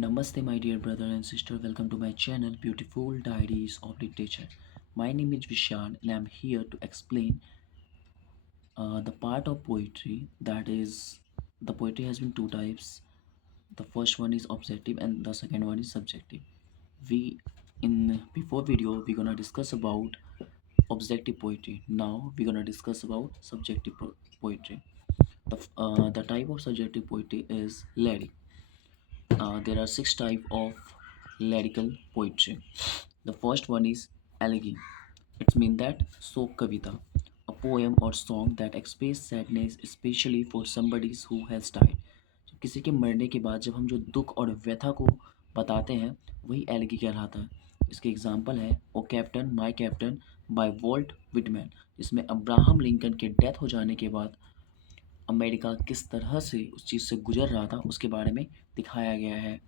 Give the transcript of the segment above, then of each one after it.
Namaste, my dear brother and sister. Welcome to my channel, Beautiful Diaries of Literature. My name is Vishal, and I'm here to explain the part of poetry that is the poetry has been two types. The first one is objective, and the second one is subjective. We in before video we're gonna discuss about objective poetry. Now we're gonna discuss about subjective poetry. The type of subjective poetry is lyric. There are six types of lyrical poetry. The first one is elegy. It means that शोक कविता, a poem or song that expresses sadness, especially for somebody who has died. किसी के मरने के बाद जब हम जो दुख और व्यथा को बताते हैं वही एलेगी कहलाता है। इसके एग्जाम्पल है O captain my captain by Walt Whitman, जिसमें अब्राहम लिंकन के डेथ हो जाने के बाद अमेरिका किस तरह से उस चीज़ से गुजर रहा था उसके बारे में दिखाया गया है।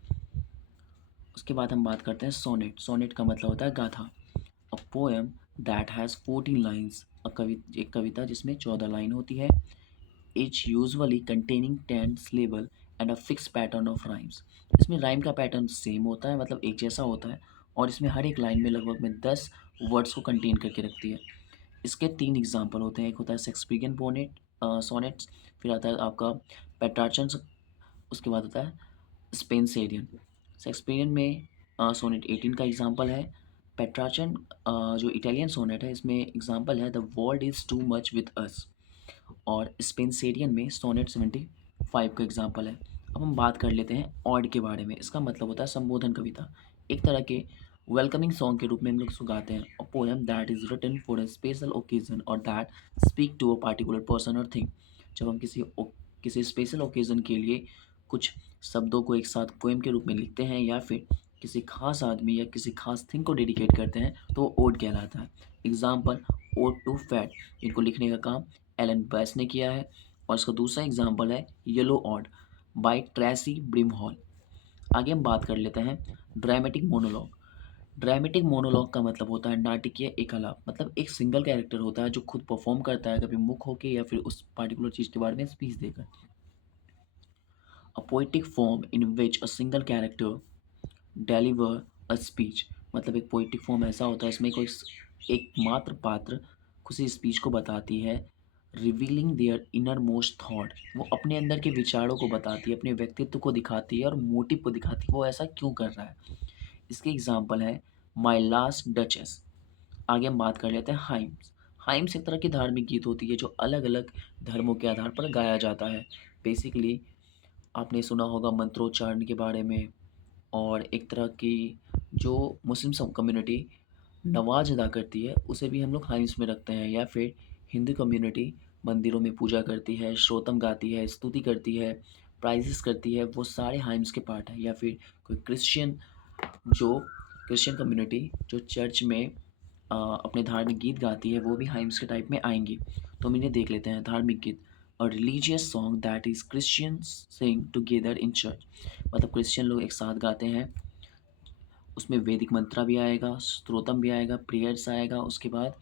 उसके बाद हम बात करते हैं सोनेट। सोनेट का मतलब होता है गाथा। अ पोएम दैट हैज़ 14 लाइन्स। एक कविता जिसमें 14 लाइन होती है। Etch usually containing 10 syllable and a fix pattern of rhymes. इसमें राइम का पैटर्न सेम होता है, मतलब एक जैसा होता है, और इसमें हर एक लाइन में लगभग में 10 वर्ड्स को कंटेन करके रखती है। इसके तीन एग्जाम्पल होते हैं। एक होता है शेक्सपियरियन पोनेट सोनेट्स, फिर आता है आपका पेट्रार्चन, उसके बाद होता है स्पेंसेरियन। शेक्सपियरियन में सोनेट 18 का एग्जाम्पल है। पेट्रार्चन जो इटालियन सोनेट है इसमें एग्जाम्पल है the world is too much with us, और स्पेंसेरियन में सोनेट 75 का एग्जाम्पल है। अब हम बात कर लेते हैं ऑड के बारे में। इसका मतलब होता है संबोधन कविता। एक तरह के वेलकमिंग सॉन्ग के रूप में हम लोग इसको गाते हैं। A poem that is written for a special occasion और that speak to a particular person और थिंग। जब हम किसी स्पेशल ओकेजन के लिए कुछ शब्दों को एक साथ पोएम के रूप में लिखते हैं या फिर किसी खास आदमी या किसी खास थिंग को डेडिकेट करते हैं तो वो ओड कहलाता है। एग्जाम्पल ओड टू फैट, इनको लिखने का काम एलन बैस ने किया है। और इसका दूसरा एग्जाम्पल है येलो ऑड बाय ट्रेसी ब्रिमहॉल। आगे हम बात कर लेते हैं ड्रामेटिक मोनोलॉग। ड्रामेटिक मोनोलॉग का मतलब होता है नाटकीय एकालाप, मतलब एक सिंगल कैरेक्टर होता है जो खुद परफॉर्म करता है, कभी मुख होके या फिर उस पार्टिकुलर चीज़ के बारे में स्पीच देकर। अ poetic form in which a single character deliver a speech, मतलब एक पोइटिक फॉर्म ऐसा होता है इसमें कोई एकमात्र पात्र किसी स्पीच को बताती है। Revealing their inner most thought, वो अपने अंदर के विचारों को बताती है, अपने व्यक्तित्व को दिखाती है और मोटिव को दिखाती है वो ऐसा क्यों कर रहा है। इसके एग्जाम्पल है माई लास्ट डचेस। आगे हम बात कर लेते हैं हाइम्स। हाइम्स एक तरह की धार्मिक गीत होती है जो अलग अलग धर्मों के आधार पर गाया जाता है। बेसिकली आपने सुना होगा मंत्रोच्चारण के बारे में, और एक तरह की जो मुस्लिम सब कम्युनिटी नमाज अदा करती है उसे भी हम लोग हाइम्स में रखते हैं, या फिर हिंदू कम्युनिटी मंदिरों में पूजा करती है, श्रोतम गाती है, स्तुति करती है, प्राइजेस करती है, वो सारे हाइम्स के पार्ट हैं। या फिर कोई जो क्रिश्चियन कम्युनिटी जो चर्च में अपने धार्मिक गीत गाती है वो भी हाइम्स के टाइप में आएंगी। तो हम इन्हें देख लेते हैं। धार्मिक गीत और religious song that is Christians Singh together in church, मतलब क्रिश्चियन लोग एक साथ गाते हैं। उसमें वैदिक मंत्रा भी आएगा, स्तोत्रम भी आएगा, प्रेयर्स आएगा, उसके बाद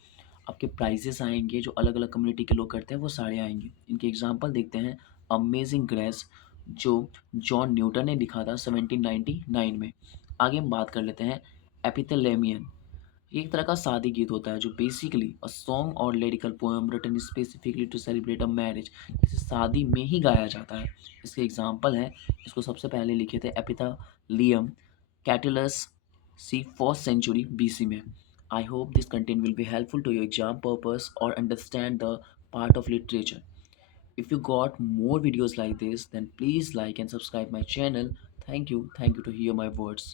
आपके प्राइजेस आएंगे जो अलग अलग कम्युनिटी के लोग करते हैं वो सारे आएंगे। इनके एग्जांपल देखते हैं। अमेजिंग ग्रेस जो जॉन न्यूटन ने लिखा था 1799 में। आगे हम बात कर लेते हैं एपिथेलेमियन। ये एक तरह का शादी गीत होता है जो बेसिकली अ सॉन्ग और lyrical poem written specifically to celebrate a marriage, इसे शादी में ही गाया जाता है। इसके एग्जांपल हैं, इसको सबसे पहले लिखे थे एपिथेलियम कैटुलस सी फर्स्ट सेंचुरी BC में। I hope this content will be helpful to your exam purpose और understand the part of literature. If you got more videos like this, then please like and subscribe my channel. Thank you to hear my words.